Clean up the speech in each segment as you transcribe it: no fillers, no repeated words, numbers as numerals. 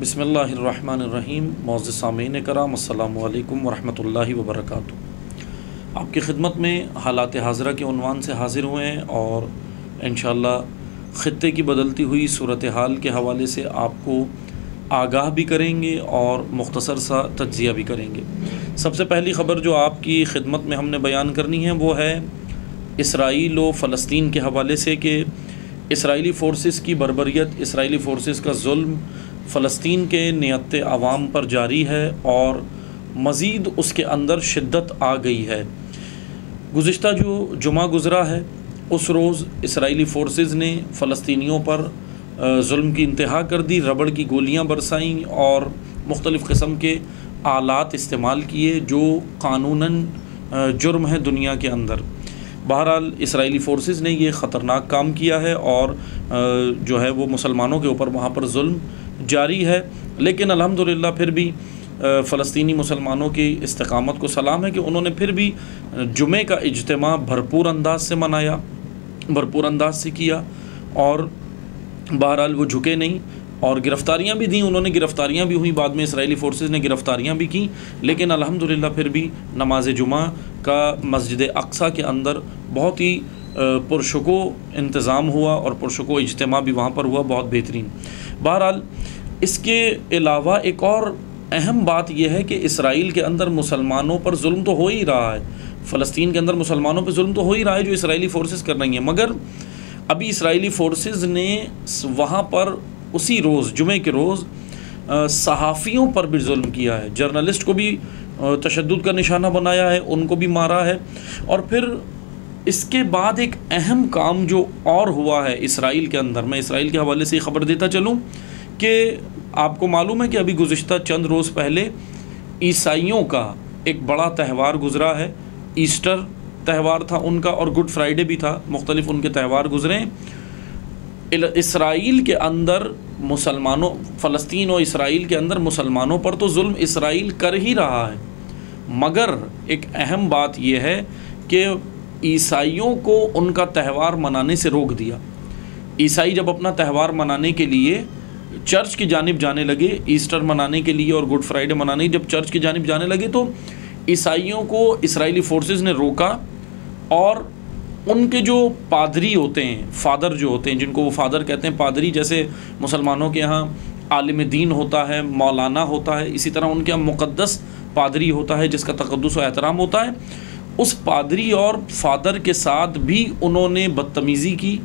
بسم اللہ الرحمن الرحیم۔ معزز سامعین کرام، السلام علیکم ورحمۃ اللہ وبرکاتہ۔ آپ کی خدمت میں حالات حاضرہ کے عنوان سے حاضر ہوئے ہیں اور انشاءاللہ خطے کی بدلتی ہوئی صورتحال کے حوالے سے آپ کو آگاہ بھی کریں گے اور مختصر سا تجزیہ بھی کریں گے۔ سب سے پہلی خبر جو آپ کی خدمت میں ہم نے بیان کرنی ہے وہ ہے اسرائیل و فلسطین کے حوالے سے کہ اسرائیلی فورسز کی بربریت، اسرائیلی فورسز کا ظلم فلسطین کے نیت عوام پر جاری ہے اور مزید اس کے اندر شدت آ گئی ہے۔ گزشتہ جو جمعہ گزرا ہے اس روز اسرائیلی فورسز نے فلسطینیوں پر ظلم کی انتہا کر دی، ربڑ کی گولیاں برسائیں اور مختلف قسم کے آلات استعمال کیے جو قانوناً جرم ہے دنیا کے اندر۔ بہرحال اسرائیلی فورسز نے یہ خطرناک کام کیا ہے اور جو ہے وہ مسلمانوں کے اوپر وہاں پر ظلم جاری ہے، لیکن الحمدللہ پھر بھی فلسطینی مسلمانوں کی استقامت کو سلام ہے کہ انہوں نے پھر بھی جمعے کا اجتماع بھرپور انداز سے منایا، بھرپور انداز سے کیا اور بہرحال وہ جھکے نہیں اور گرفتاریاں بھی دیں، انہوں نے گرفتاریاں بھی ہوئیں، بعد میں اسرائیلی فورسز نے گرفتاریاں بھی کیں، لیکن الحمدللہ پھر بھی نماز جمعہ کا مسجد اقصیٰ کے اندر بہت ہی پرشکو انتظام ہوا اور پرشکو اجتماع بھی وہاں پر ہوا، بہت بہترین۔ بہرحال اس کے علاوہ ایک اور اہم بات یہ ہے کہ اسرائیل کے اندر مسلمانوں پر ظلم تو ہو ہی رہا ہے، فلسطین کے اندر مسلمانوں پر ظلم تو ہو ہی رہا ہے جو اسرائیلی فورسز کر رہی ہیں، مگر ابھی اسرائیلی فورسز نے وہاں پر اسی روز جمعے کے روز صحافیوں پر بھی ظلم کیا ہے، جرنلسٹ کو بھی تشدد کا نشانہ بنایا ہے، ان کو بھی مارا ہے۔ اور پھر اس کے بعد ایک اہم کام جو اور ہوا ہے اسرائیل کے اندر، میں اسرائیل کے حوالے سے یہ خبر دیتا چلوں کہ آپ کو معلوم ہے کہ ابھی گزشتہ چند روز پہلے عیسائیوں کا ایک بڑا تہوار گزرا ہے، ایسٹر تہوار تھا ان کا اور گڈ فرائیڈے بھی تھا، مختلف ان کے تہوار گزرے۔ اسرائیل کے اندر مسلمانوں، فلسطین اور اسرائیل کے اندر مسلمانوں پر تو ظلم اسرائیل کر ہی رہا ہے، مگر ایک اہم بات یہ ہے کہ عیسائیوں کو ان کا تہوار منانے سے روک دیا۔ عیسائی جب اپنا تہوار منانے کے لیے چرچ کی جانب جانے لگے، ایسٹر منانے کے لیے اور گڈ فرائیڈے منانے جب چرچ کی جانب جانے لگے تو عیسائیوں کو اسرائیلی فورسز نے روکا اور ان کے جو پادری ہوتے ہیں، فادر جو ہوتے ہیں، جن کو وہ فادر کہتے ہیں، پادری جیسے مسلمانوں کے ہاں عالم دین ہوتا ہے، مولانا ہوتا ہے، اسی طرح ان کے ہاں مقدس پادری ہوتا ہے جس کا تقدس و احترام ہوتا ہے، اس پادری اور فادر کے ساتھ بھی انہوں نے بدتمیزی کی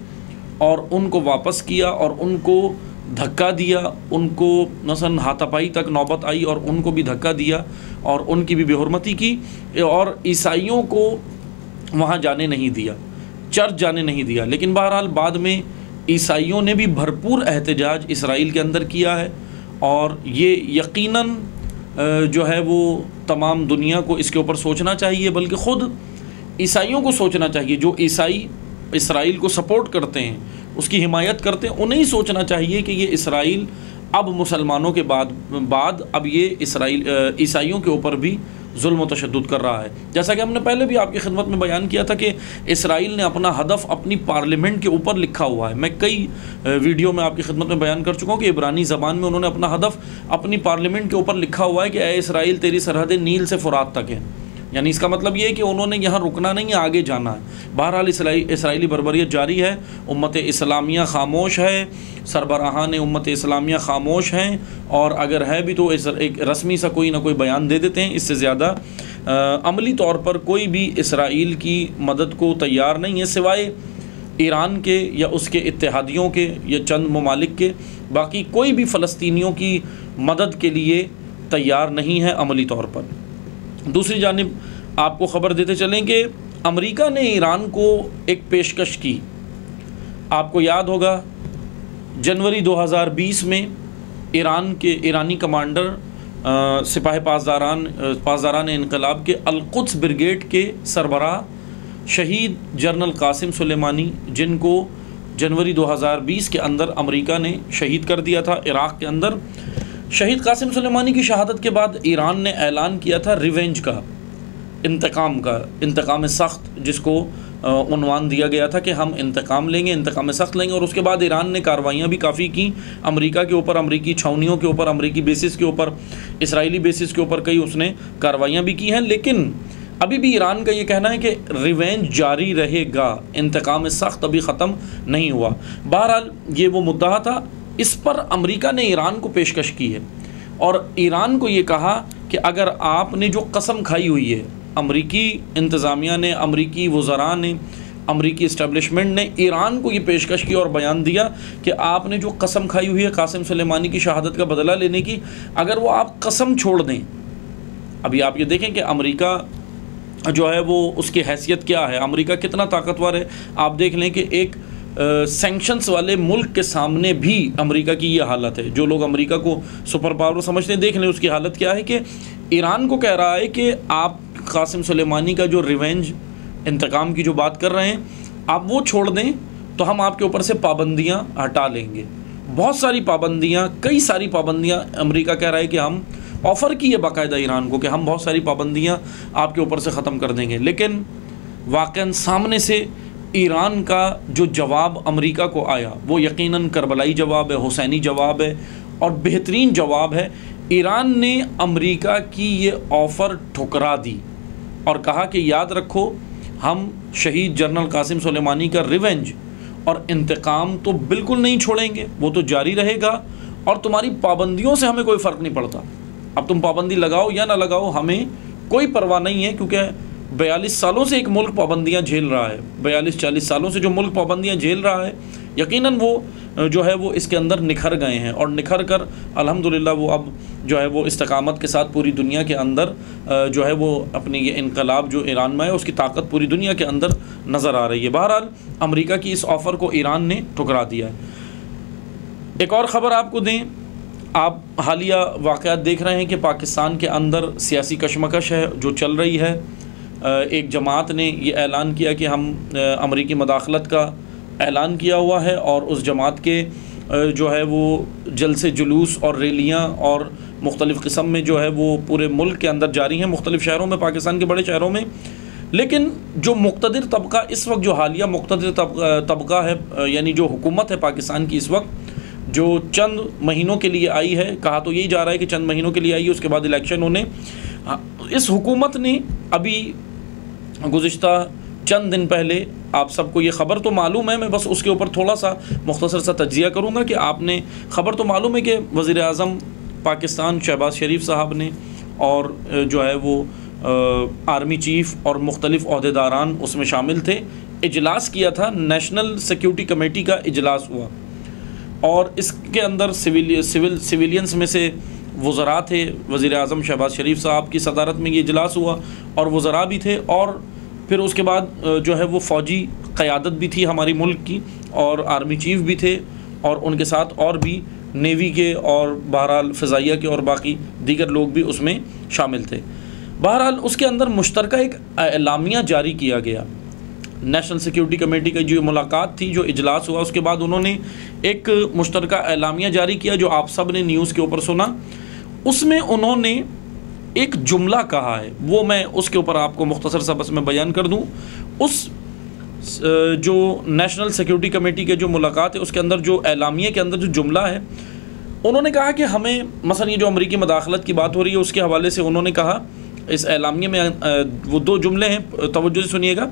اور ان کو واپس کیا اور ان کو دھکا دیا، ان کو مثلا ہاتھا پائی تک نوبت آئی اور ان کو بھی دھکا دیا اور ان کی بھی بے حرمتی کی اور عیسائیوں کو وہاں جانے نہیں دیا، چرچ جانے نہیں دیا۔ لیکن بہرحال بعد میں عیسائیوں نے بھی بھرپور احتجاج اسرائیل کے اندر کیا ہے اور یہ یقیناً جو ہے وہ تمام دنیا کو اس کے اوپر سوچنا چاہیے، بلکہ خود عیسائیوں کو سوچنا چاہیے، جو عیسائی اسرائیل کو سپورٹ کرتے ہیں، اس کی حمایت کرتے ہیں، انہیں سوچنا چاہیے کہ یہ اسرائیل اب مسلمانوں کے بعد اب یہ عیسائیوں کے اوپر بھی ظلم و تشدد کر رہا ہے۔ جیسا کہ ہم نے پہلے بھی آپ کی خدمت میں بیان کیا تھا کہ اسرائیل نے اپنا ہدف اپنی پارلیمنٹ کے اوپر لکھا ہوا ہے، میں کئی ویڈیو میں آپ کی خدمت میں بیان کر چکا ہوں کہ عبرانی زبان میں انہوں نے اپنا ہدف اپنی پارلیمنٹ کے اوپر لکھا ہوا ہے کہ اے اسرائیل تیری سرحدیں نیل سے فرات تک ہیں، یعنی اس کا مطلب یہ ہے کہ انہوں نے یہاں رکنا نہیں ہے، آگے جانا ہے۔ بہرحال اسرائیلی بربریت جاری ہے، امت اسلامیہ خاموش ہے، سربراہان امت اسلامیہ خاموش ہیں اور اگر ہے بھی تو ایک رسمی سا کوئی نہ کوئی بیان دے دیتے ہیں، اس سے زیادہ عملی طور پر کوئی بھی اسرائیل کی مدد کو تیار نہیں ہے سوائے ایران کے یا اس کے اتحادیوں کے یا چند ممالک کے، باقی کوئی بھی فلسطینیوں کی مدد کے لیے تیار نہیں ہے عملی طور پر۔ دوسری جانب آپ کو خبر دیتے چلیں کہ امریکہ نے ایران کو ایک پیشکش کی، آپ کو یاد ہوگا جنوری 2020 میں ایرانی کمانڈر سپاہ پاسداران انقلاب کے القدس بریگیڈ کے سربراہ شہید جنرل قاسم سلیمانی، جن کو جنوری 2020 کے اندر امریکہ نے شہید کر دیا تھا عراق کے اندر، شہید قاسم سلیمانی کی شہادت کے بعد ایران نے اعلان کیا تھا ریونج کا، انتقام سخت، جس کو عنوان دیا گیا تھا کہ ہم انتقام لیں گے، انتقام سخت لیں گے، اور اس کے بعد ایران نے کارروائیاں بھی کافی کی امریکہ کے اوپر، امریکی چھاؤنیوں کے اوپر، امریکی بیسز کے اوپر، اسرائیلی بیسز کے اوپر کئی اس نے کارروائیاں بھی کی ہیں، لیکن ابھی بھی ایران کا یہ کہنا ہے کہ ریونج جاری رہے گا، انتقام سخت ابھی ختم نہیں ہوا۔ بہرحال یہ وہ مدعا تھا، اس پر امریکہ نے ایران کو پیشکش کی ہے اور ایران کو یہ کہا کہ اگر آپ نے جو قسم کھائی ہوئی ہے، امریکی انتظامیہ نے، امریکی وزراء نے، امریکی اسٹیبلشمنٹ نے ایران کو یہ پیشکش کی اور بیان دیا کہ آپ نے جو قسم کھائی ہوئی ہے قاسم سلیمانی کی شہادت کا بدلہ لینے کی، اگر وہ آپ قسم چھوڑ دیں۔ ابھی آپ یہ دیکھیں کہ امریکہ جو ہے وہ اس کی حیثیت کیا ہے، امریکہ کتنا طاقتور ہے۔ آپ دیکھ لیں کہ ایک سینکشنز والے ملک کے سامنے بھی امریکہ کی یہ حالت ہے۔ جو لوگ امریکہ کو سپر پاور سمجھتے ہیں، دیکھ لیں اس کی حالت کیا ہے کہ ایران کو کہہ رہا ہے کہ آپ قاسم سلیمانی کا جو ریونج، انتقام کی جو بات کر رہے ہیں، آپ وہ چھوڑ دیں تو ہم آپ کے اوپر سے پابندیاں ہٹا لیں گے۔ بہت ساری پابندیاں، کئی ساری پابندیاں امریکہ کہہ رہا ہے کہ ہم آفر کی ہے باقاعدہ ایران کو کہ ہم بہت ساری پابندیاں آپ کے اوپر سے ختم کر دیں گے، لیکن واقعاً سامنے سے ایران کا جو جواب امریکہ کو آیا وہ یقیناً کربلائی جواب ہے، حسینی جواب ہے اور بہترین جواب ہے۔ ایران نے امریکہ کی یہ آفر ٹھکرا دی اور کہا کہ یاد رکھو، ہم شہید جنرل قاسم سلیمانی کا ریونج اور انتقام تو بالکل نہیں چھوڑیں گے، وہ تو جاری رہے گا، اور تمہاری پابندیوں سے ہمیں کوئی فرق نہیں پڑتا۔ اب تم پابندی لگاؤ یا نہ لگاؤ، ہمیں کوئی پرواہ نہیں ہے، کیونکہ 42 سالوں سے ایک ملک پابندیاں جھیل رہا ہے، 42-40 سالوں سے جو ملک پابندیاں جھیل رہا ہے، یقیناً وہ جو ہے وہ اس کے اندر نکھر گئے ہیں، اور نکھر کر الحمدللہ وہ اب جو ہے وہ استقامت کے ساتھ پوری دنیا کے اندر جو ہے وہ اپنی یہ انقلاب جو ایران میں ہے اس کی طاقت پوری دنیا کے اندر نظر آ رہی ہے۔ بہرحال امریکہ کی اس آفر کو ایران نے ٹھکرا دیا ہے۔ ایک اور خبر آپ کو دیں، آپ حالیہ واقعات دیکھ رہے ہیں کہ پاکستان کے اندر سیاسی کشمکش ہے جو چل رہی ہے۔ ایک جماعت نے یہ اعلان کیا کہ ہم امریکی مداخلت کا اعلان کیا ہوا ہے، اور اس جماعت کے جو ہے وہ جلسے جلوس اور ریلیاں اور مختلف قسم میں جو ہے وہ پورے ملک کے اندر جاری ہیں، مختلف شہروں میں، پاکستان کے بڑے شہروں میں۔ لیکن جو مقتدر طبقہ اس وقت، جو حالیہ مقتدر طبقہ ہے، یعنی جو حکومت ہے پاکستان کی اس وقت، جو چند مہینوں کے لیے آئی ہے، کہا تو یہی جا رہا ہے کہ چند مہینوں کے لیے آئی ہے، اس کے بعد الیکشن ہونے، اس حکومت نے ابھی گزشتہ چند دن پہلے، آپ سب کو یہ خبر تو معلوم ہے، میں بس اس کے اوپر تھوڑا سا مختصر سا تجزیہ کروں گا کہ آپ نے خبر تو معلوم ہے کہ وزیر اعظم پاکستان شہباز شریف صاحب نے اور جو ہے وہ آرمی چیف اور مختلف عہدیداران اس میں شامل تھے، اجلاس کیا تھا، نیشنل سیکیورٹی کمیٹی کا اجلاس ہوا، اور اس کے اندر سویلینز میں سے وزراء تھے، وزیر اعظم شہباز شریف صاحب کی صدارت میں یہ اجلاس ہوا اور وزراء بھی تھے، اور پھر اس کے بعد جو ہے وہ فوجی قیادت بھی تھی ہماری ملک کی، اور آرمی چیف بھی تھے، اور ان کے ساتھ اور بھی نیوی کے اور بہرحال فضائیہ کے اور باقی دیگر لوگ بھی اس میں شامل تھے۔ بہرحال اس کے اندر مشترکہ ایک اعلامیہ جاری کیا گیا، نیشنل سیکیورٹی کمیٹی کی جو ملاقات تھی، جو اجلاس ہوا، اس کے بعد انہوں نے ایک مشترکہ اعلامیہ جاری کیا جو آپ سب نے نیوز کے اوپر سنا۔ اس میں انہوں نے ایک جملہ کہا ہے، وہ میں اس کے اوپر آپ کو مختصر سا بس میں بیان کر دوں۔ اس جو نیشنل سیکیورٹی کمیٹی کے جو ملاقات ہے اس کے اندر جو اعلامیہ کے اندر جو جملہ ہے، انہوں نے کہا کہ ہمیں مثلا یہ جو امریکی مداخلت کی بات ہو رہی ہے اس کے حوالے سے انہوں نے کہا، اس اعلامیہ میں وہ دو جملے ہیں، توجہ سے سنیے گا۔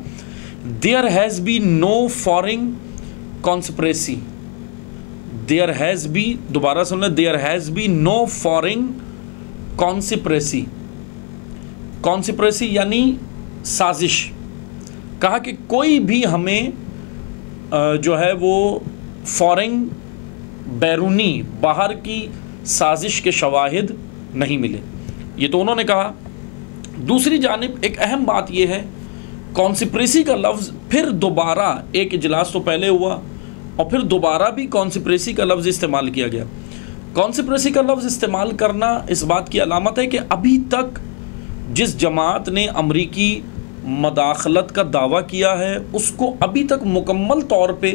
There has been no foreign conspiracy. There has been، دوبارہ سن لیں، there has been no foreign conspiracy. Conspiracy یعنی سازش۔ کہا کہ کوئی بھی ہمیں جو ہے وہ فورن، بیرونی، باہر کی سازش کے شواہد نہیں ملے، یہ تو انہوں نے کہا۔ دوسری جانب ایک اہم بات یہ ہے، کانسپریسی کا لفظ پھر دوبارہ، ایک اجلاس تو پہلے ہوا اور پھر دوبارہ بھی کانسپریسی کا لفظ استعمال کیا گیا۔ کانسپریسی کا لفظ استعمال کرنا اس بات کی علامت ہے کہ ابھی تک جس جماعت نے امریکی مداخلت کا دعویٰ کیا ہے اس کو ابھی تک مکمل طور پہ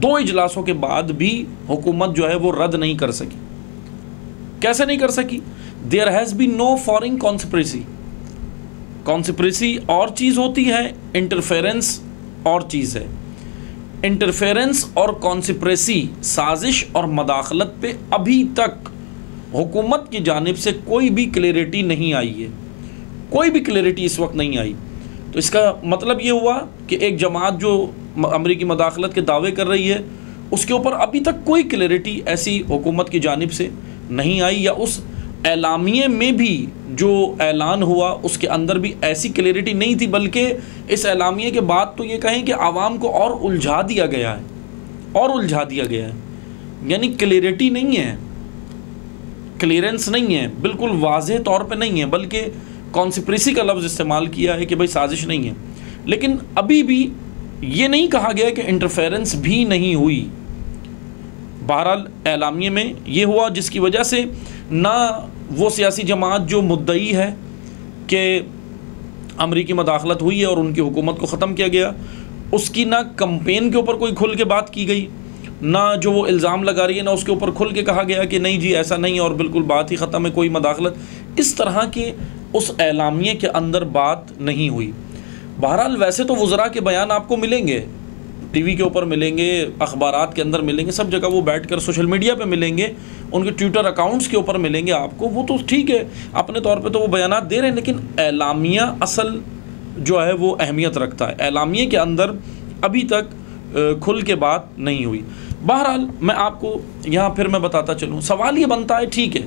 2 اجلاسوں کے بعد بھی حکومت جو ہے وہ رد نہیں کر سکی۔ کیسے نہیں کر سکی؟ There has been no foreign conspiracy. Conspiracy اور چیز ہوتی ہے، انٹرفیرنس اور چیز ہے، انٹرفیرنس اور کانسپریسی، سازش اور مداخلت پہ ابھی تک حکومت کی جانب سے کوئی بھی کلیئرٹی نہیں آئی ہے، کوئی بھی کلیئرٹی اس وقت نہیں آئی۔ تو اس کا مطلب یہ ہوا کہ ایک جماعت جو امریکی مداخلت کے دعوے کر رہی ہے اس کے اوپر ابھی تک کوئی کلیئرٹی ایسی حکومت کی جانب سے نہیں آئی، یا اس اعلامیے میں بھی جو اعلان ہوا اس کے اندر بھی ایسی کلیئرٹی نہیں تھی، بلکہ اس اعلامیے کے بعد تو یہ کہیں کہ عوام کو اور الجھا دیا گیا ہے، اور الجھا دیا گیا ہے، یعنی کلیئرٹی نہیں ہے، کلیئرنس نہیں ہے، بالکل واضح طور پہ نہیں ہے، بلکہ کانسپریسی کا لفظ استعمال کیا ہے کہ بھئی سازش نہیں ہے، لیکن ابھی بھی یہ نہیں کہا گیا کہ انٹرفیرنس بھی نہیں ہوئی۔ بہرحال اعلامیے میں یہ ہوا جس کی وجہ سے نہ وہ سیاسی جماعت جو مدعی ہے کہ امریکی مداخلت ہوئی ہے اور ان کی حکومت کو ختم کیا گیا، اس کی نہ کمپین کے اوپر کوئی کھل کے بات کی گئی، نہ جو وہ الزام لگا رہی ہے نہ اس کے اوپر کھل کے کہا گیا کہ نہیں جی ایسا نہیں اور بالکل بات ہی ختم ہے، کوئی مداخلت، اس طرح کے اس اعلامیے کے اندر بات نہیں ہوئی۔ بہرحال ویسے تو وزراء کے بیان آپ کو ملیں گے، ٹی وی کے اوپر ملیں گے، اخبارات کے اندر ملیں گے، سب جگہ وہ بیٹھ کر سوشل میڈیا پہ ملیں گے، ان کے ٹویٹر اکاؤنٹس کے اوپر ملیں گے آپ کو، وہ تو ٹھیک ہے اپنے طور پہ تو وہ بیانات دے رہے ہیں، لیکن اعلامیہ اصل جو ہے وہ اہمیت رکھتا ہے، اعلامیے کے اندر ابھی تک کھل کے بات نہیں ہوئی۔ بہرحال میں آپ کو یہاں پھر میں بتاتا چلوں، سوال یہ بنتا ہے، ٹھیک ہے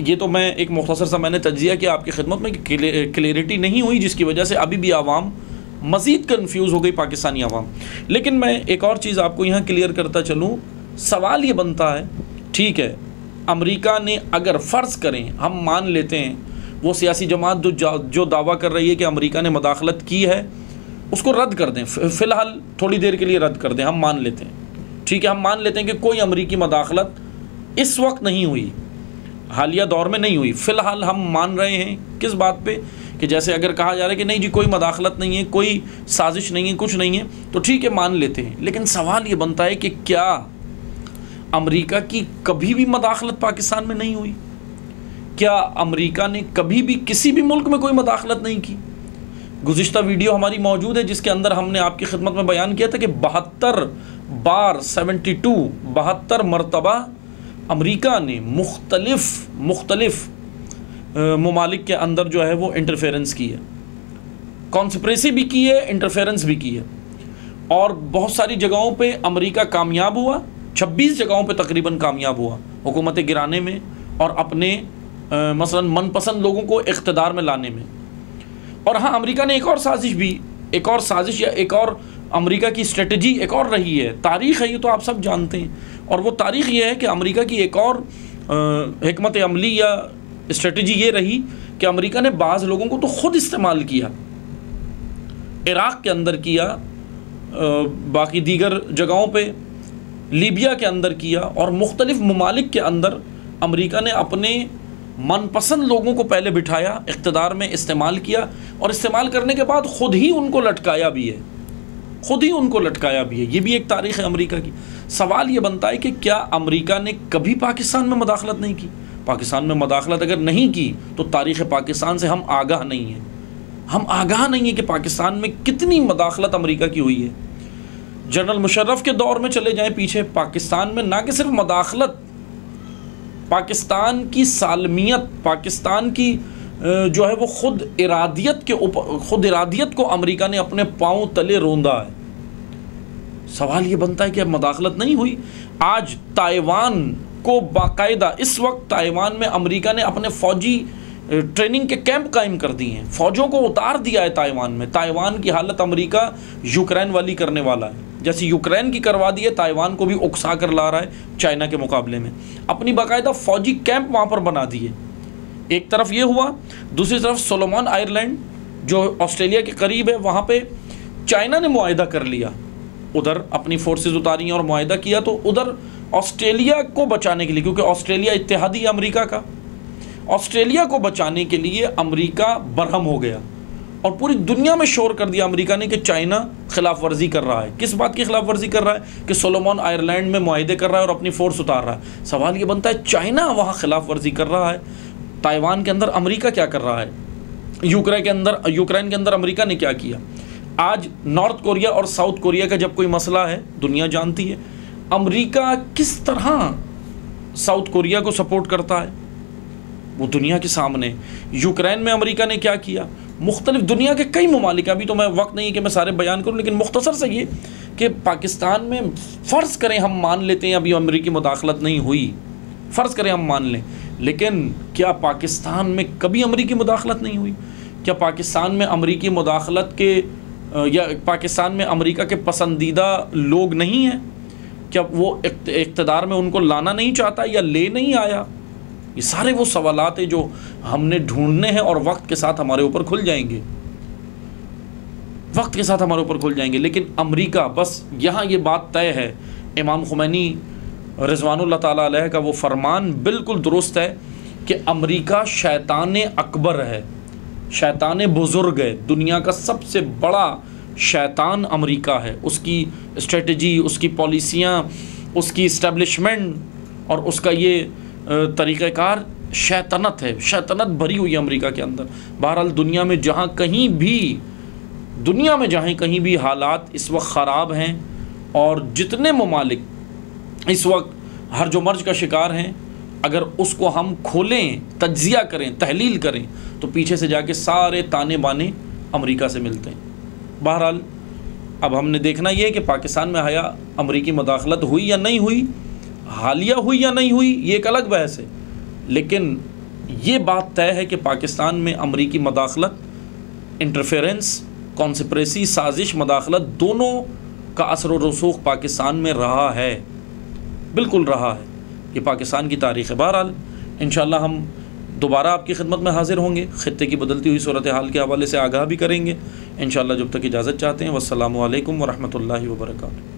یہ تو میں ایک مختصر سا میں نے تجزیہ کیا آپ کی خدمت میں کہ کلیئرٹی نہیں ہوئی جس کی وجہ سے ابھی بھی عوام مزید کنفیوز ہو گئی، پاکستانی عوام۔ لیکن میں ایک اور چیز آپ کو یہاں کلیئر کرتا چلوں، سوال یہ بنتا ہے، ٹھیک ہے امریکہ نے اگر فرض کریں ہم مان لیتے ہیں وہ سیاسی جماعت جو دعویٰ کر رہی ہے کہ امریکہ نے مداخلت کی ہے اس کو رد کر دیں، فی الحال تھوڑی دیر کے لیے رد کر دیں، ہم مان لیتے ہیں، ٹھیک ہے ہم مان لیتے ہیں کہ کوئی امریکی مداخلت اس وقت نہیں ہوئی، حالیہ دور میں نہیں ہوئی، فی الحال ہم مان رہے ہیں کس بات پہ کہ جیسے اگر کہا جا رہا ہے کہ نہیں جی کوئی مداخلت نہیں ہے، کوئی سازش نہیں ہے، کچھ نہیں ہے، تو ٹھیک ہے مان لیتے ہیں، لیکن سوال یہ بنتا ہے کہ کیا امریکہ کی کبھی بھی مداخلت پاکستان میں نہیں ہوئی؟ کیا امریکہ نے کبھی بھی کسی بھی ملک میں کوئی مداخلت نہیں کی؟ گزشتہ ویڈیو ہماری موجود ہے جس کے اندر ہم نے آپ کی خدمت میں بیان کیا تھا کہ 72 مرتبہ امریکہ نے مختلف ممالک کے اندر جو ہے وہ انٹرفیرنس کی ہے، کانسپریسی بھی کی ہے، انٹرفیرنس بھی کی ہے، اور بہت ساری جگہوں پہ امریکہ کامیاب ہوا، 26 جگہوں پہ تقریباً کامیاب ہوا حکومتیں گرانے میں اور اپنے مثلا من پسند لوگوں کو اقتدار میں لانے میں۔ اور ہاں امریکہ نے ایک اور سازش یا ایک اور امریکہ کی اسٹریٹجی ایک اور رہی ہے، تاریخ ہے یہ تو آپ سب جانتے ہیں، اور وہ تاریخ یہ ہے کہ امریکہ کی ایک اور حکمت عملی یا اسٹریٹجی یہ رہی کہ امریکہ نے بعض لوگوں کو تو خود استعمال کیا، عراق کے اندر کیا، باقی دیگر جگہوں پہ لیبیا کے اندر کیا، اور مختلف ممالک کے اندر امریکہ نے اپنے من پسند لوگوں کو پہلے بٹھایا، اقتدار میں استعمال کیا، اور استعمال کرنے کے بعد خود ہی ان کو لٹکایا بھی ہے، یہ بھی ایک تاریخ ہے امریکہ کی۔ سوال یہ بنتا ہے کہ کیا امریکہ نے کبھی پاکستان میں مداخلت نہیں کی؟ پاکستان میں مداخلت اگر نہیں کی تو تاریخ پاکستان سے ہم آگاہ نہیں ہیں کہ پاکستان میں کتنی مداخلت امریکہ کی ہوئی ہے۔ جنرل مشرف کے دور میں چلے جائیں پیچھے، پاکستان میں نہ کہ صرف مداخلت، پاکستان کی سالمیت، پاکستان کی جو ہے وہ خود ارادیت کو امریکہ نے اپنے پاؤں تلے روندا ہے۔ سوال یہ بنتا ہے کہ اب مداخلت نہیں ہوئی۔ آج تائیوان کو باقاعدہ اس وقت تائیوان میں امریکہ نے اپنے فوجی ٹریننگ کے کیمپ قائم کر دیے ہیں، فوجوں کو اتار دیا ہے تائیوان میں۔ تائیوان کی حالت امریکہ یوکرین والی کرنے والا ہے، جیسے یوکرین کی کروا دی ہے تائیوان کو بھی اکسا کر لا رہا ہے چائنا کے مقابلے میں، اپنی باقاعدہ فوجی کیمپ وہاں پر بنا دیے۔ ایک طرف یہ ہوا، دوسری طرف سولومون آئرلینڈ جو آسٹریلیا کے قریب ہے، وہاں پہ چائنا نے معاہدہ کر لیا، ادھر اپنی فورسز اتاری اور معاہدہ کیا، تو ادھر آسٹریلیا کو بچانے کے لیے، کیونکہ آسٹریلیا اتحادی ہے امریکہ کا، آسٹریلیا کو بچانے کے لیے امریکہ برہم ہو گیا اور پوری دنیا میں شور کر دیا امریکہ نے کہ چائنا خلاف ورزی کر رہا ہے۔ کس بات کی خلاف ورزی کر رہا ہے؟ کہ سولومون آئرلینڈ میں معاہدے کر رہا ہے اور اپنی فورس اتار رہا ہے۔ سوال یہ بنتا ہے چائنا وہاں خلاف ورزی کر رہا ہے، تائیوان کے اندر امریکہ کیا کر رہا ہے؟ یوکرین کے اندر امریکہ نے کیا کیا؟ آج نارتھ کوریا اور ساؤتھ کوریا کا جب کوئی مسئلہ ہے دنیا جانتی ہے، امریکہ کس طرح ساؤتھ کوریا کو سپورٹ کرتا ہے، وہ دنیا کے سامنے۔ یوکرین میں امریکہ نے کیا کیا، مختلف دنیا کے کئی ممالک، ابھی تو میں وقت نہیں کہ میں سارے بیان کروں، لیکن مختصر سے یہ کہ پاکستان میں فرض کریں ہم مان لیتے ہیں ابھی امریکی مداخلت نہیں ہوئی، فرض کریں ہم مان لیں، لیکن کیا پاکستان میں کبھی امریکی مداخلت نہیں ہوئی؟ کیا پاکستان میں امریکی مداخلت کے یا پاکستان میں امریکہ کے پسندیدہ لوگ نہیں ہیں؟ کیا وہ اقتدار میں ان کو لانا نہیں چاہتا یا لے نہیں آیا؟ یہ سارے وہ سوالات ہیں جو ہم نے ڈھونڈنے ہیں اور وقت کے ساتھ ہمارے اوپر کھل جائیں گے، وقت کے ساتھ ہمارے اوپر کھل جائیں گے۔ لیکن امریکہ، بس یہاں یہ بات طے ہے، امام خمینی رضوان اللہ تعالیٰ علیہ کا وہ فرمان بالکل درست ہے کہ امریکہ شیطان اکبر ہے، شیطان بزرگ ہے، دنیا کا سب سے بڑا شیطان امریکہ ہے۔ اس کی اسٹریٹجی، اس کی پالیسیاں، اس کی اسٹیبلشمنٹ اور اس کا یہ طریقہ کار شیطنت ہے، شیطنت بھری ہوئی ہے امریکہ کے اندر۔ بہرحال دنیا میں جہاں کہیں کہیں بھی حالات اس وقت خراب ہیں اور جتنے ممالک اس وقت ہرج و مرج کا شکار ہیں، اگر اس کو ہم کھولیں، تجزیہ کریں، تحلیل کریں، تو پیچھے سے جا کے سارے تانے بانے امریکہ سے ملتے ہیں۔ بہرحال اب ہم نے دیکھنا یہ ہے کہ پاکستان میں آیا امریکی مداخلت ہوئی یا نہیں ہوئی، حالیہ ہوئی یا نہیں ہوئی، یہ ایک الگ بحث ہے، لیکن یہ بات طے ہے کہ پاکستان میں امریکی مداخلت، انٹرفیرنس، کانسپریسی، سازش، مداخلت، دونوں کا اثر و رسوخ پاکستان میں رہا ہے، بالکل رہا ہے۔ یہ پاکستان کی تاریخ ہے۔ بہرحال انشاءاللہ ہم دوبارہ آپ کی خدمت میں حاضر ہوں گے، خطے کی بدلتی ہوئی صورتحال کے حوالے سے آگاہ بھی کریں گے انشاءاللہ۔ جب تک اجازت چاہتے ہیں، والسلام علیکم ورحمۃ اللہ وبرکاتہ۔